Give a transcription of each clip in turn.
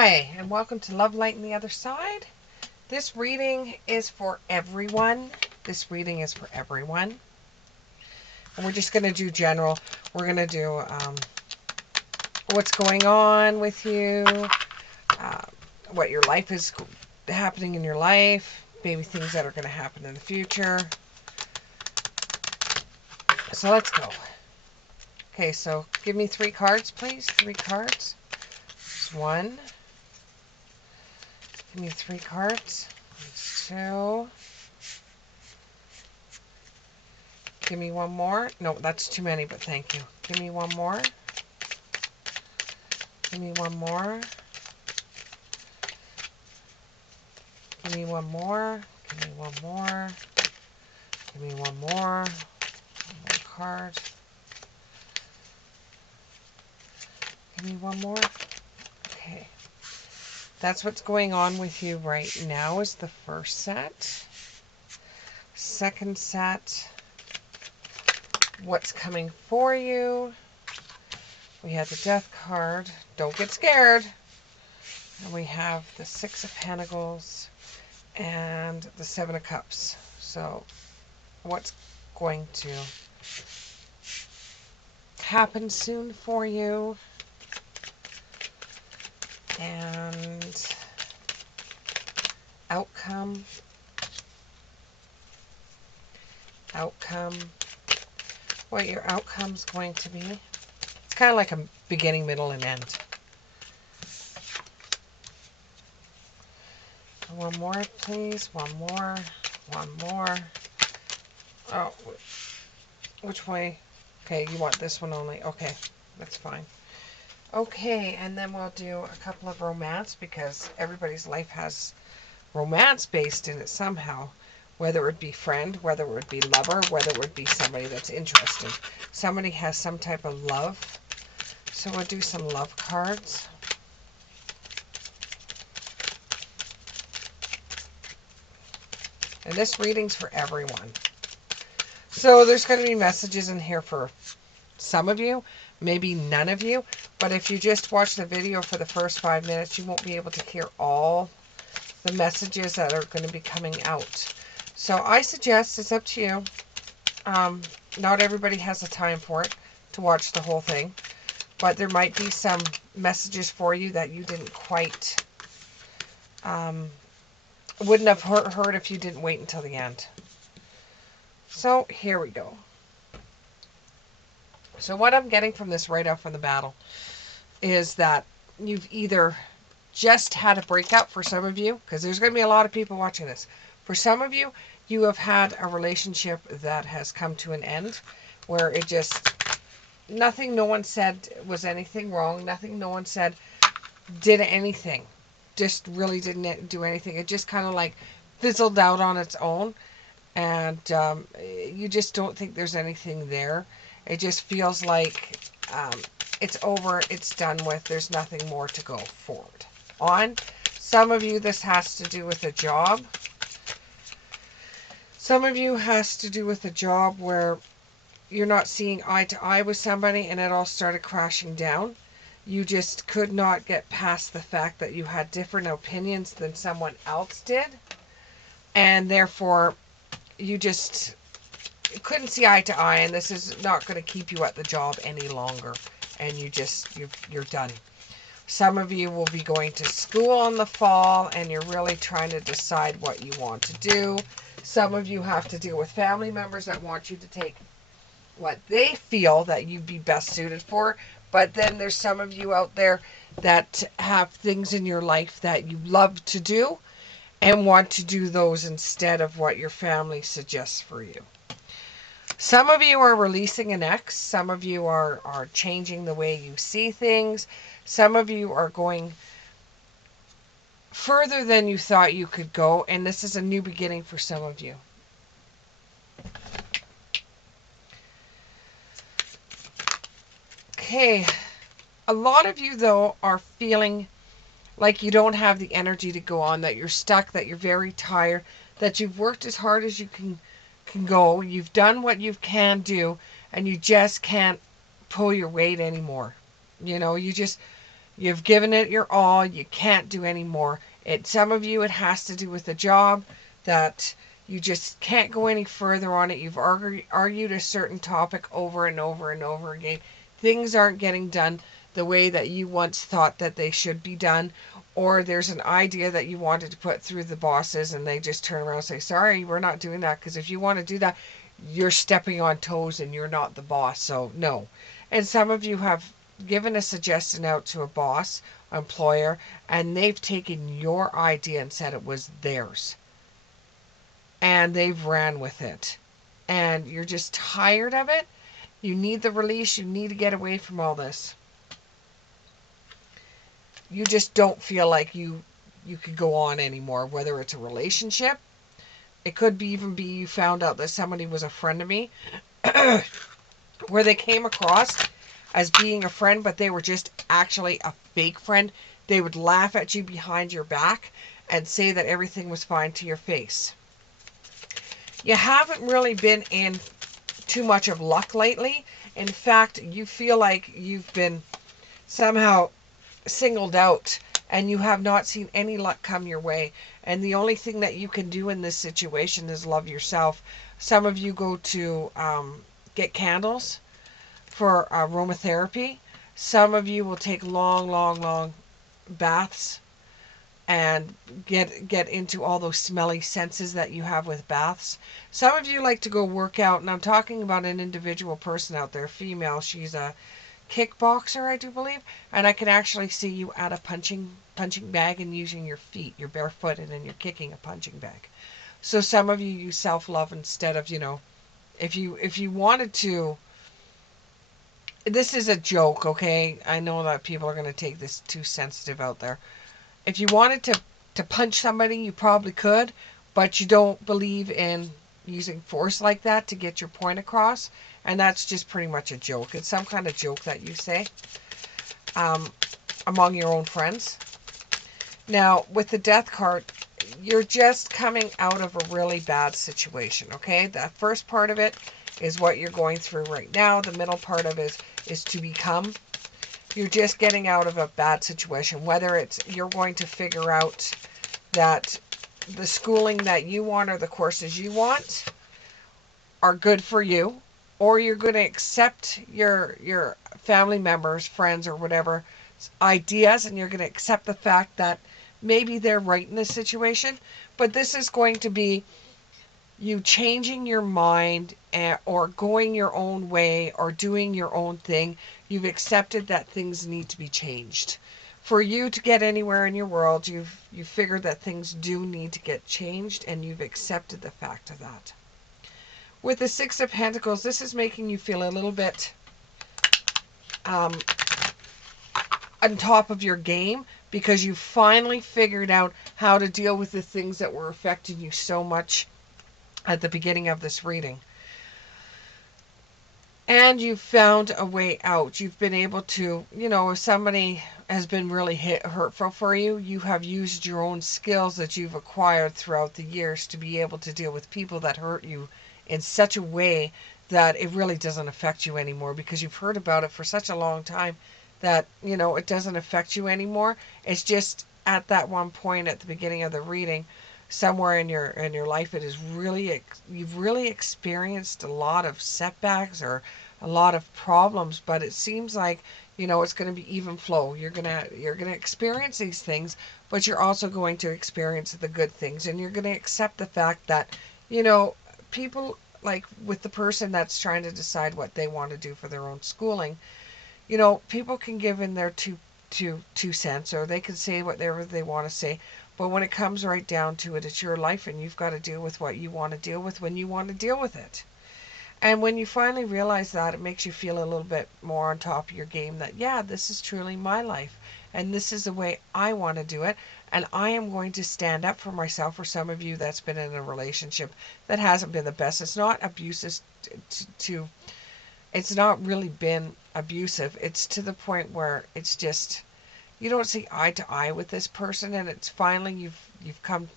Hi, and welcome to Love Light on the Other Side. This reading is for everyone. This reading is for everyone. And we're just going to do general. We're going to do what's going on with you, uh, what your life is happening in your life, maybe things that are going to happen in the future. So let's go. Okay, so give me 3 cards, please. 3 cards. There's 1. Give me 3 cards. There's 2. Give me 1 more. No, that's too many, but thank you. Give me 1 more. Give me 1 more. Give me 1 more. Give me 1 more. Give me 1 more. 1 more card. Give me 1 more. Okay. That's what's going on with you right now is the first set. Second set. What's coming for you? We have the Death card. Don't get scared. And we have the 6 of Pentacles and the 7 of Cups. So what's going to happen soon for you? And outcome. What your outcome's going to be. It's kind of like a beginning, middle, and end. 1 more, please. 1 more. 1 more. Oh, which way? Okay, you want this one only. Okay, that's fine. Okay, and then we'll do a couple of romance because everybody's life has romance based in it somehow. Whether it be friend, whether it would be lover, whether it would be somebody that's interested. Somebody has some type of love. So we'll do some love cards. And this reading's for everyone. So there's going to be messages in here for some of you, maybe none of you. But if you just watch the video for the first 5 minutes, you won't be able to hear all the messages that are going to be coming out. So I suggest, it's up to you. Not everybody has the time for it to watch the whole thing. But there might be some messages for you that you didn't quite, wouldn't have heard if you didn't wait until the end. So here we go. So what I'm getting from this right out from the battle is that you've either just had a breakup for some of you, because there's going to be a lot of people watching this. For some of you, you have had a relationship that has come to an end where it just, nothing no one said was anything wrong. Nothing no one said did anything. Just really didn't do anything. It just kind of like fizzled out on its own. And you just don't think there's anything there. It just feels like it's over, it's done with, there's nothing more to go forward on. Some of you, this has to do with a job. Some of you has to do with a job where you're not seeing eye to eye with somebody and it all started crashing down. You just could not get past the fact that you had different opinions than someone else did. And therefore, you just couldn't see eye to eye, and this is not going to keep you at the job any longer. And you're done. Some of you will be going to school in the fall, and you're really trying to decide what you want to do. Some of you have to deal with family members that want you to take what they feel that you'd be best suited for. But then there's some of you out there that have things in your life that you love to do and want to do those instead of what your family suggests for you. Some of you are releasing an ex. Some of you are changing the way you see things. Some of you are going further than you thought you could go. And this is a new beginning for some of you. Okay. A lot of you, though, are feeling like you don't have the energy to go on, that you're stuck, that you're very tired, that you've worked as hard as you can go. You've done what you can do, and you just can't pull your weight anymore. You know, You've given it your all. You can't do any more. Some of you, it has to do with the job that you just can't go any further on it. You've argued a certain topic over and over and over again. Things aren't getting done the way that you once thought that they should be done. Or there's an idea that you wanted to put through the bosses and they just turn around and say, sorry, we're not doing that, because if you want to do that, you're stepping on toes and you're not the boss. So no. And some of you have given a suggestion out to a boss, employer, and they've taken your idea and said it was theirs. And they've ran with it. And you're just tired of it. You need the release. You need to get away from all this. You just don't feel like you could go on anymore, whether it's a relationship. It could be even be you found out that somebody was a friend of me where they came across as being a friend, but they were just actually a fake friend. They would laugh at you behind your back and say that everything was fine to your face. You haven't really been in too much of luck lately. In fact, you feel like you've been somehow singled out and you have not seen any luck come your way. And the only thing that you can do in this situation is love yourself. Some of you go to get candles for aromatherapy. Some of you will take long baths and get into all those smelly senses that you have with baths. Some of you like to go work out, and I'm talking about an individual person out there, female. She's a kickboxer, I do believe, and I can actually see you at a punching bag and using your feet. You're barefooted and you're kicking a punching bag. So some of you use self-love instead of, if you wanted to. This is a joke, okay? I know that people are going to take this too sensitive out there. If you wanted to punch somebody, you probably could, but you don't believe in using force like that to get your point across, and that's just pretty much a joke. It's some kind of joke that you say among your own friends. Now, with the death card, you're just coming out of a really bad situation, okay? The first part of it is what you're going through right now. The middle part of it is to become. You're just getting out of a bad situation, whether it's you're going to figure out that the schooling that you want or the courses you want are good for you, or you're going to accept your family members, friends, or whatever ideas, and you're going to accept the fact that maybe they're right in this situation. But this is going to be you changing your mind, or going your own way, or doing your own thing. You've accepted that things need to be changed. For you to get anywhere in your world, you've figured that things do need to get changed, and you've accepted the fact of that. With the Six of Pentacles, this is making you feel a little bit on top of your game, because you finally figured out how to deal with the things that were affecting you so much at the beginning of this reading. And you've found a way out. You've been able to, if somebody has been really hurtful for you, you have used your own skills that you've acquired throughout the years to be able to deal with people that hurt you in such a way that it really doesn't affect you anymore, because you've heard about it for such a long time that, it doesn't affect you anymore. It's just at that one point at the beginning of the reading, somewhere in your life, it is really, you've really experienced a lot of setbacks or a lot of problems, but it seems like, it's going to be even flow. You're going to experience these things, but you're also going to experience the good things, and you're going to accept the fact that, people, like with the person that's trying to decide what they want to do for their own schooling, people can give in their two cents, or they can say whatever they want to say. But when it comes right down to it, it's your life, and you've got to deal with what you want to deal with when you want to deal with it. And when you finally realize that, it makes you feel a little bit more on top of your game, that, yeah, this is truly my life, and this is the way I want to do it, and I am going to stand up for myself. For some of you that's been in a relationship that hasn't been the best, it's not abusive it's not really been abusive. It's to the point where it's just, you don't see eye to eye with this person, and it's finally you've come,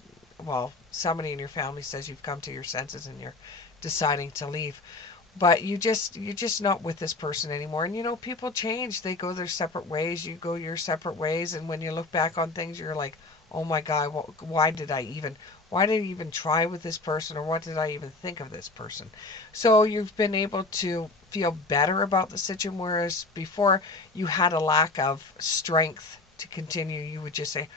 well, somebody in your family says you've come to your senses and you're deciding to leave. but you're just not with this person anymore. And people change, they go their separate ways, you go your separate ways, and when you look back on things, you're like, oh my god, why did I even try with this person, or what did I even think of this person? So you've been able to feel better about the situation, whereas before you had a lack of strength to continue. You would just say,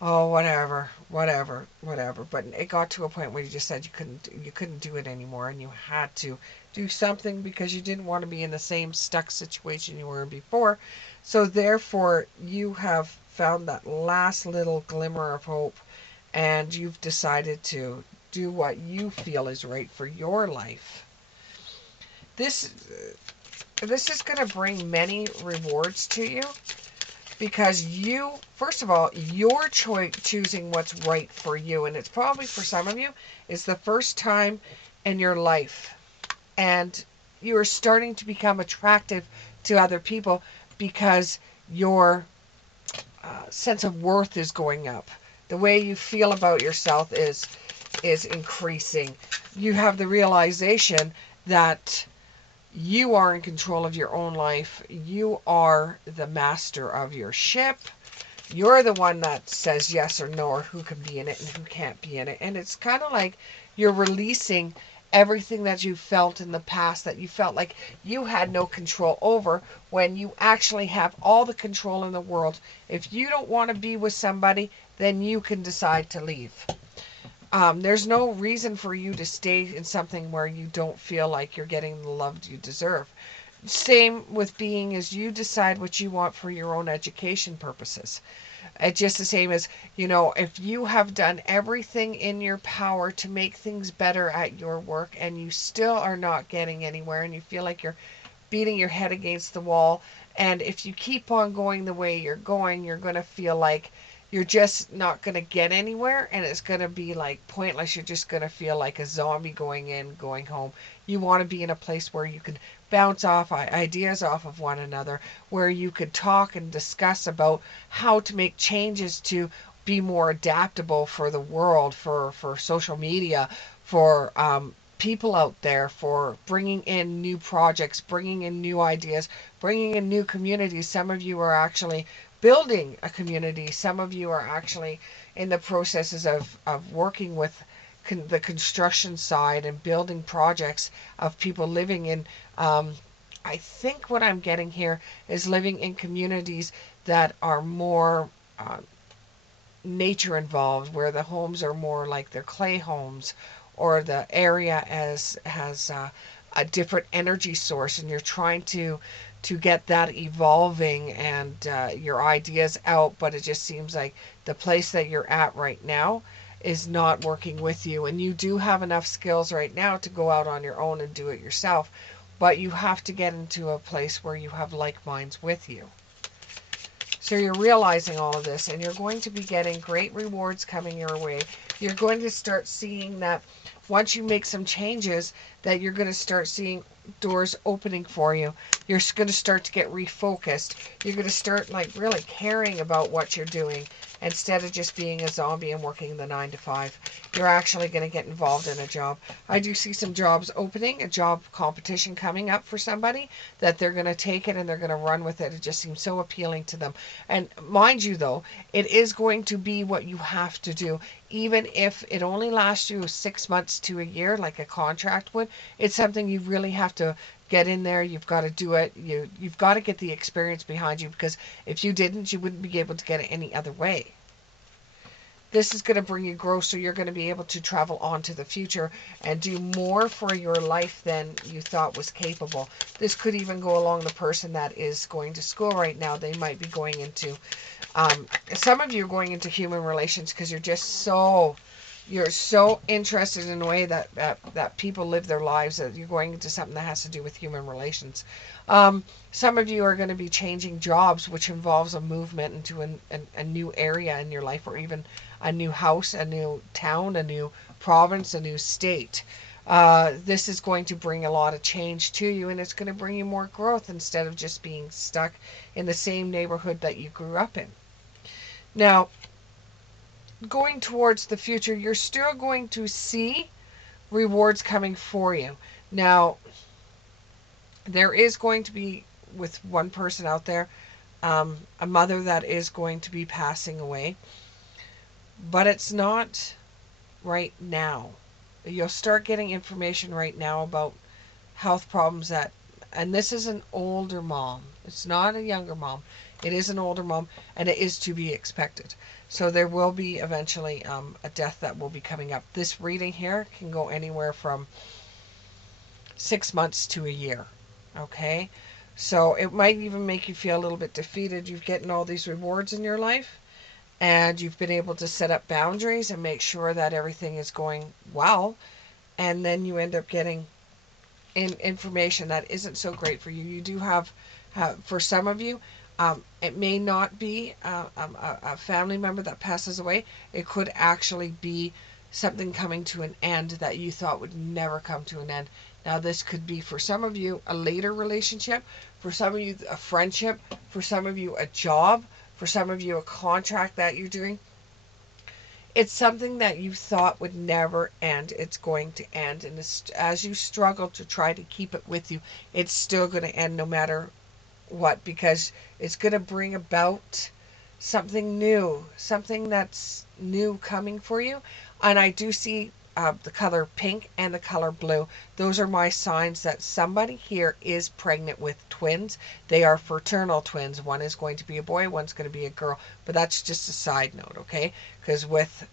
oh, whatever, whatever, whatever. But it got to a point where you just said you couldn't do it anymore, and you had to do something because you didn't want to be in the same stuck situation you were in before. So therefore, you have found that last little glimmer of hope, and you've decided to do what you feel is right for your life. This this is going to bring many rewards to you, because you, first of all, you're choosing what's right for you, and it's probably, for some of you, is the first time in your life, and you are starting to become attractive to other people because your sense of worth is going up. The way you feel about yourself is increasing. You have the realization that you are in control of your own life. You are the master of your ship. You're the one that says yes or no, or who can be in it and who can't be in it. And it's kind of like you're releasing everything that you felt in the past, that you felt like you had no control over, when you actually have all the control in the world. If you don't want to be with somebody, then you can decide to leave. There's no reason for you to stay in something where you don't feel like you're getting the love you deserve. Same with being, as you decide what you want for your own education purposes. It's just the same as, if you have done everything in your power to make things better at your work, and you still are not getting anywhere, and you feel like you're beating your head against the wall, and if you keep on going the way you're going, you're going to feel like you're just not going to get anywhere, and it's going to be like pointless. You're just going to feel like a zombie going in, going home. You want to be in a place where you can bounce off ideas off of one another, where you could talk and discuss about how to make changes to be more adaptable for the world, for social media, for people out there, for bringing in new projects, bringing in new ideas, bringing in new communities. Some of you are actually building a community. Some of you are actually in the processes of working with the construction side and building projects of people living in, I think what I'm getting here is living in communities that are more nature involved, where the homes are more like they're clay homes, or the area has a different energy source, and you're trying to get that evolving, and your ideas out, but it just seems like the place that you're at right now is not working with you, and you do have enough skills right now to go out on your own and do it yourself, but you have to get into a place where you have like minds with you. So you're realizing all of this, and you're going to be getting great rewards coming your way. You're going to start seeing that once you make some changes, that you're going to start seeing doors opening for you. You're going to start to get refocused. You're going to start like really caring about what you're doing, instead of just being a zombie and working the 9 to 5. You're actually going to get involved in a job. I do see some jobs opening, a job competition coming up for somebody, that they're going to take it and they're going to run with it. It just seems so appealing to them. And mind you, though, it is going to be what you have to do. Even if it only lasts you 6 months to a year, like a contract would, it's something you really have to get in there. You've got to do it. You've got to get the experience behind you, because if you didn't, you wouldn't be able to get it any other way. This is going to bring you growth, so you're going to be able to travel on to the future and do more for your life than you thought was capable. This could even go along the person that is going to school right now. They might be going into, some of you are going into human relations, because you're so interested in the way that people live their lives, that you're going into something that has to do with human relations. Some of you are going to be changing jobs, which involves a movement into a new area in your life, or even a new house, a new town, a new province, a new state. This is going to bring a lot of change to you, and it's going to bring you more growth, instead of just being stuck in the same neighborhood that you grew up in. Now, going towards the future, you're still going to see rewards coming for you. Now, There is going to be, with one person out there, a mother that is going to be passing away, but it's not right now. You'll start getting information right now about health problems that, and this is an older mom. It's not a younger mom. It is an older mom, and it is to be expected. So there will be eventually a death that will be coming up. This reading here can go anywhere from 6 months to a year. Okay? So it might even make you feel a little bit defeated. You're getting all these rewards in your life, and you've been able to set up boundaries and make sure that everything is going well, and then you end up getting information that isn't so great for you. You do have for some of you, it may not be a family member that passes away. It could actually be something coming to an end that you thought would never come to an end. Now, this could be, for some of you, a later relationship, for some of you, a friendship, for some of you, a job, for some of you, a contract that you're doing. It's something that you thought would never end. It's going to end. And as you struggle to try to keep it with you, it's still going to end no matter what, because it's going to bring about something new, something that's new coming for you. And I do see the color pink and the color blue. Those are my signs that somebody here is pregnant with twins. They are fraternal twins. One is going to be a boy, one's going to be a girl. But that's just a side note, okay? Because with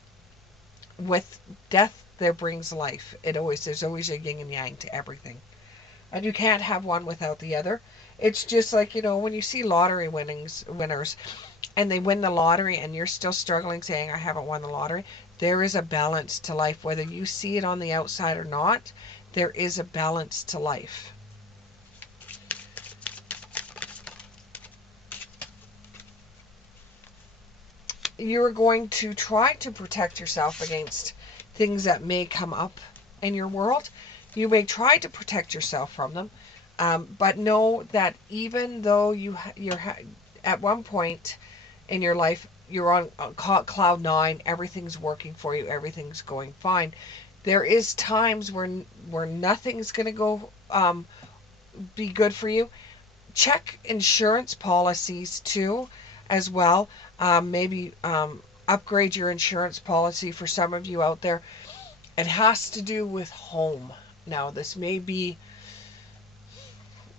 death there brings life. There's always a yin and yang to everything. And you can't have one without the other. It's just like, when you see lottery winners and they win the lottery and you're still struggling saying, I haven't won the lottery. There is a balance to life. Whether you see it on the outside or not, there is a balance to life. You're going to try to protect yourself against things that may come up in your world. You may try to protect yourself from them, but know that even though you're at one point in your life, you're on cloud nine, everything's working for you, everything's going fine. There is times where nothing's going to go be good for you. Check insurance policies too, as well. Maybe upgrade your insurance policy. For some of you out there, it has to do with home. Now, this may be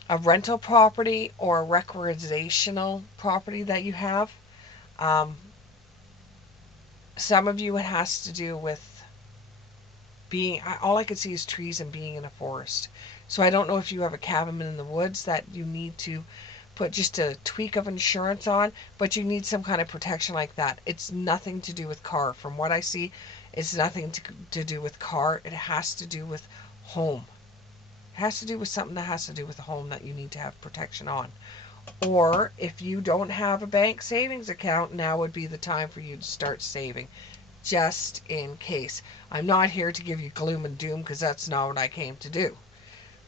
a rental property or a recreational property that you have. Some of you, it has to do with being, all I can see is trees and being in a forest. So I don't know if you have a cabin in the woods that you need to put just a tweak of insurance on, but you need some kind of protection like that. It's nothing to do with car. From what I see, it's nothing to do with car. It has to do with home. It has to do with something that has to do with the home that you need to have protection on. Or if you don't have a bank savings account, now would be the time for you to start saving, just in case. I'm not here to give you gloom and doom, because that's not what I came to do.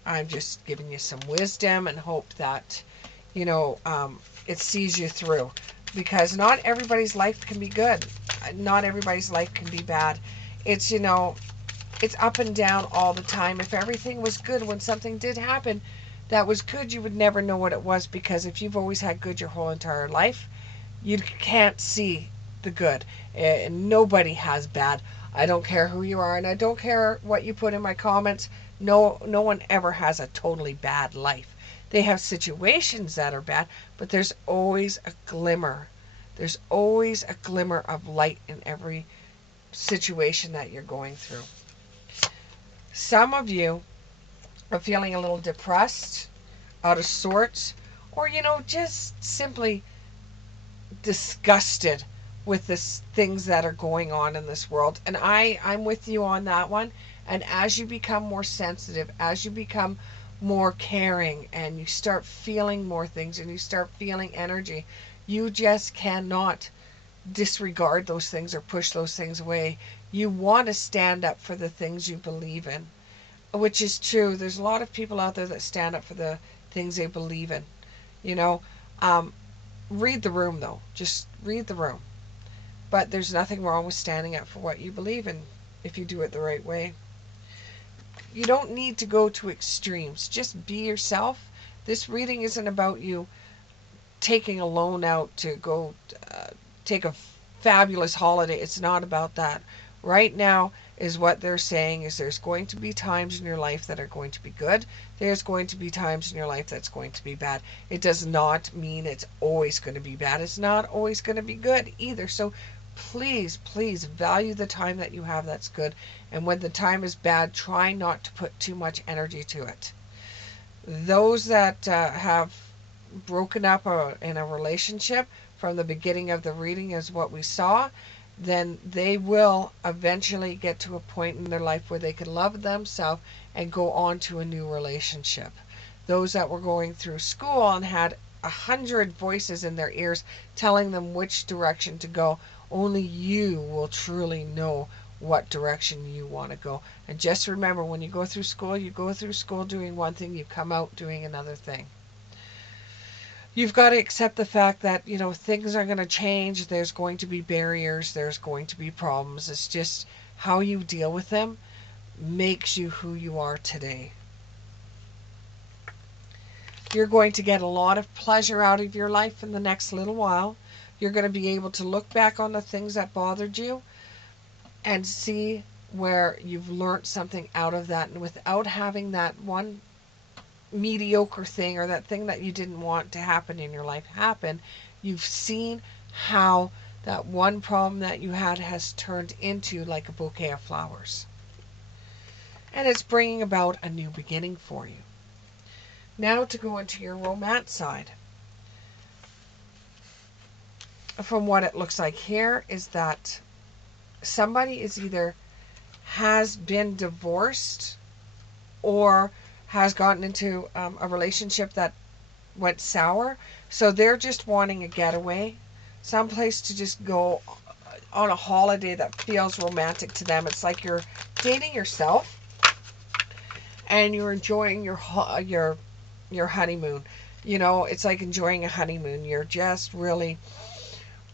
I'm just giving you some wisdom and hope that it sees you through, because not everybody's life can be good. Not everybody's life can be bad. It's up and down all the time. If everything was good, when something did happen that was good, you would never know what it was, because if you've always had good your whole entire life, you can't see the good. And nobody has bad. I don't care who you are, and I don't care what you put in my comments. No one ever has a totally bad life. They have situations that are bad, but there's always a glimmer. There's always a glimmer of light in every situation that you're going through. Some of you are feeling a little depressed, out of sorts, or just simply disgusted with the things that are going on in this world. And I'm with you on that one. And as you become more sensitive, as you become more caring, and you start feeling more things, and you start feeling energy, you just cannot disregard those things or push those things away. You want to stand up for the things you believe in, which is true. There's a lot of people out there that stand up for the things they believe in. Read the room, though. Just read the room. But there's nothing wrong with standing up for what you believe in if you do it the right way. You don't need to go to extremes. Just be yourself, This reading isn't about you taking a loan out to go take a fabulous holiday. It's not about that. Right now is what they're saying is there's going to be times in your life that are going to be good. There's going to be times in your life that's going to be bad. It does not mean it's always going to be bad. It's not always going to be good either. So please, please value the time that you have that's good. And when the time is bad, try not to put too much energy to it. Those that have broken up in a relationship from the beginning of the reading is what we saw, then they will eventually get to a point in their life where they can love themselves and go on to a new relationship. Those that were going through school and had 100 voices in their ears telling them which direction to go, only you will truly know what direction you want to go. And just remember, when you go through school, you go through school doing one thing, you come out doing another thing. You've got to accept the fact that, things are going to change. There's going to be barriers. There's going to be problems. It's just how you deal with them makes you who you are today. You're going to get a lot of pleasure out of your life in the next little while. You're going to be able to look back on the things that bothered you and see where you've learned something out of that. And without having that one mediocre thing or that thing that you didn't want to happen in your life happen, you've seen how that one problem that you had has turned into like a bouquet of flowers. And it's bringing about a new beginning for you. Now to go into your romance side. From what it looks like here is that somebody is either has been divorced or has gotten into a relationship that went sour. So they're just wanting a getaway, someplace to just go on a holiday that feels romantic to them. It's like you're dating yourself and you're enjoying your honeymoon. It's like enjoying a honeymoon. You're just really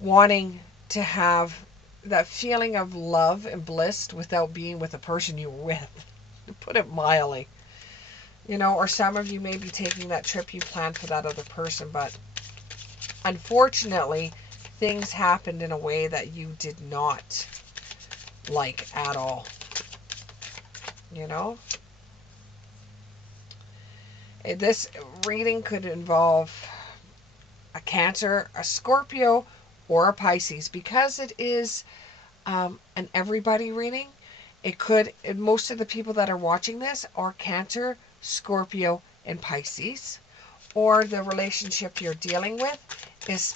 wanting to have that feeling of love and bliss without being with the person you were with, to put it mildly. Or some of you may be taking that trip you planned for that other person, but unfortunately, things happened in a way that you did not like at all. This reading could involve a Cancer, a Scorpio, or a Pisces. Because it is an everybody reading, most of the people that are watching this are Cancer, Scorpio, and Pisces. Or the relationship you're dealing with is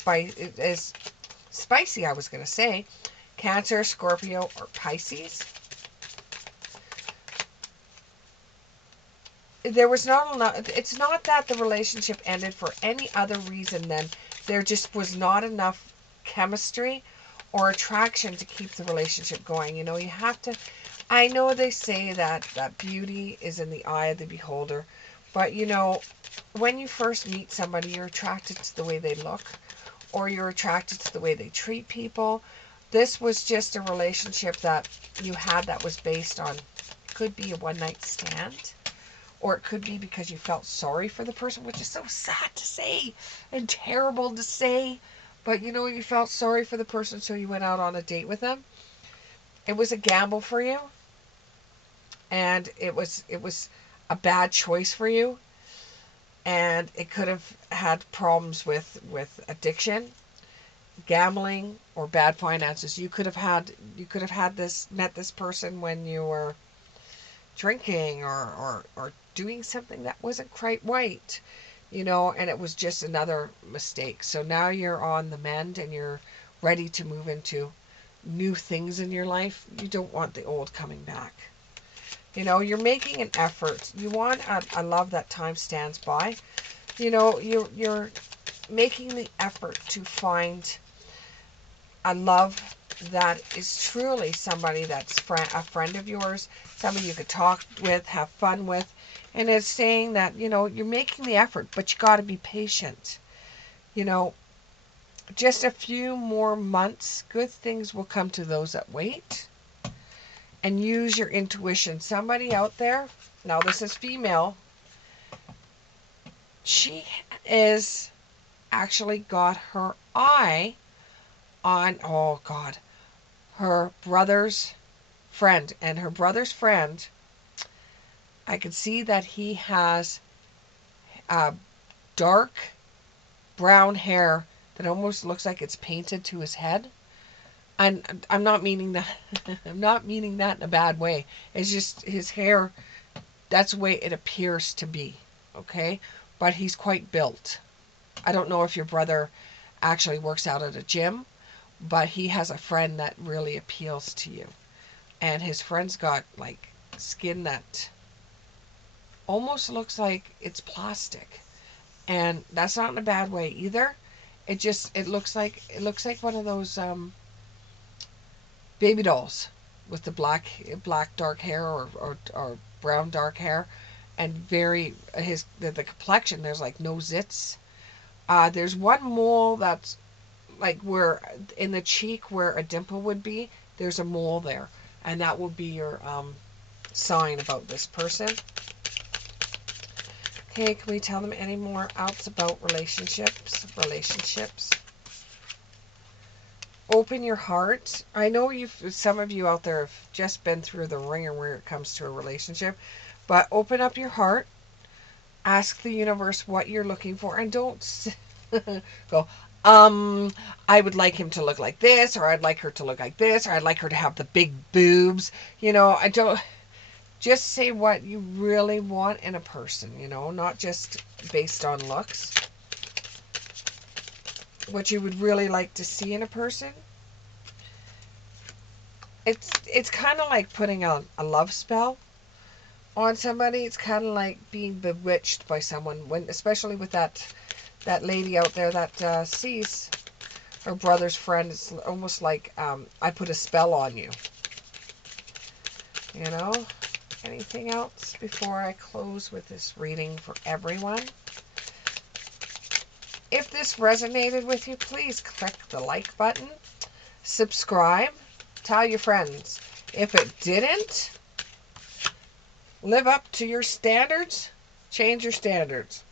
spicy, I was going to say. Cancer, Scorpio, or Pisces. There was not enough. It's not that the relationship ended for any other reason than there just was not enough chemistry or attraction to keep the relationship going. You have to. I know they say that beauty is in the eye of the beholder, but when you first meet somebody, you're attracted to the way they look, or you're attracted to the way they treat people. This was just a relationship that you had that was based on, could be a one-night stand, or it could be because you felt sorry for the person, which is so sad to say and terrible to say. But you felt sorry for the person, so you went out on a date with them. It was a gamble for you, and it was a bad choice for you, and it could have had problems with addiction, gambling, or bad finances. You could have met this person when you were drinking or doing something that wasn't quite right, and it was just another mistake. So now you're on the mend and you're ready to move into new things in your life. You don't want the old coming back. You're making an effort. You want a love that time stands by. You're making the effort to find a love that is truly somebody that's a friend of yours, somebody you could talk with, have fun with. And it's saying that, you're making the effort, but you got to be patient. Just a few more months, good things will come to those that wait. And use your intuition. Somebody out there, now this is female, She is actually got her eye on, oh God, her brother's friend. And her brother's friend, I could see that he has dark brown hair that almost looks like it's painted to his head. And I'm not meaning that I'm not meaning that in a bad way. It's just his hair, that's the way it appears to be. Okay? But he's quite built. I don't know if your brother actually works out at a gym, but he has a friend that really appeals to you. And his friend's got like skin that almost looks like it's plastic. And that's not in a bad way either. It looks like one of those baby dolls with the black dark hair, or brown dark hair, and very the complexion, there's like no zits. There's one mole that's like where in the cheek where a dimple would be, there's a mole there, and that will be your sign about this person. Okay, can we tell them any more else about relationships? Open your heart. I know some of you out there have just been through the ringer where it comes to a relationship, but open up your heart. Ask the universe what you're looking for, and don't go, I would like him to look like this, or I'd like her to look like this, or I'd like her to have the big boobs. I don't. Just say what you really want in a person, not just based on looks. What you would really like to see in a person. It's kind of like putting a love spell on somebody. It's kind of like being bewitched by someone, when especially with that lady out there that sees her brother's friend. It's almost like I put a spell on you. Anything else before I close with this reading for everyone? If this resonated with you, please click the like button, subscribe, tell your friends. If it didn't live up to your standards, change your standards.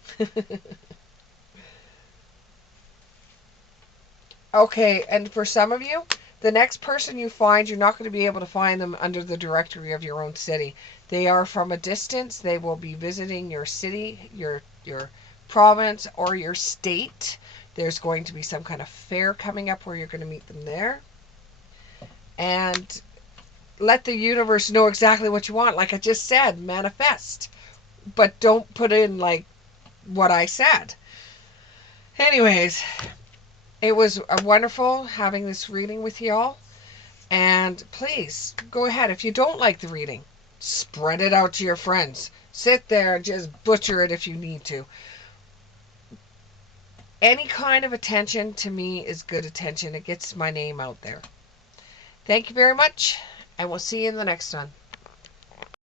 Okay, and for some of you, the next person you find, you're not going to be able to find them under the directory of your own city. They are from a distance. They will be visiting your city, your province, or your state. There's going to be some kind of fair coming up where you're going to meet them there. And let the universe know exactly what you want. Like I just said, manifest. But don't put in like what I said. Anyways, it was wonderful having this reading with y'all. And please, go ahead. If you don't like the reading, spread it out to your friends. Sit there and just butcher it if you need to. Any kind of attention to me is good attention. It gets my name out there. Thank you very much, and we'll see you in the next one.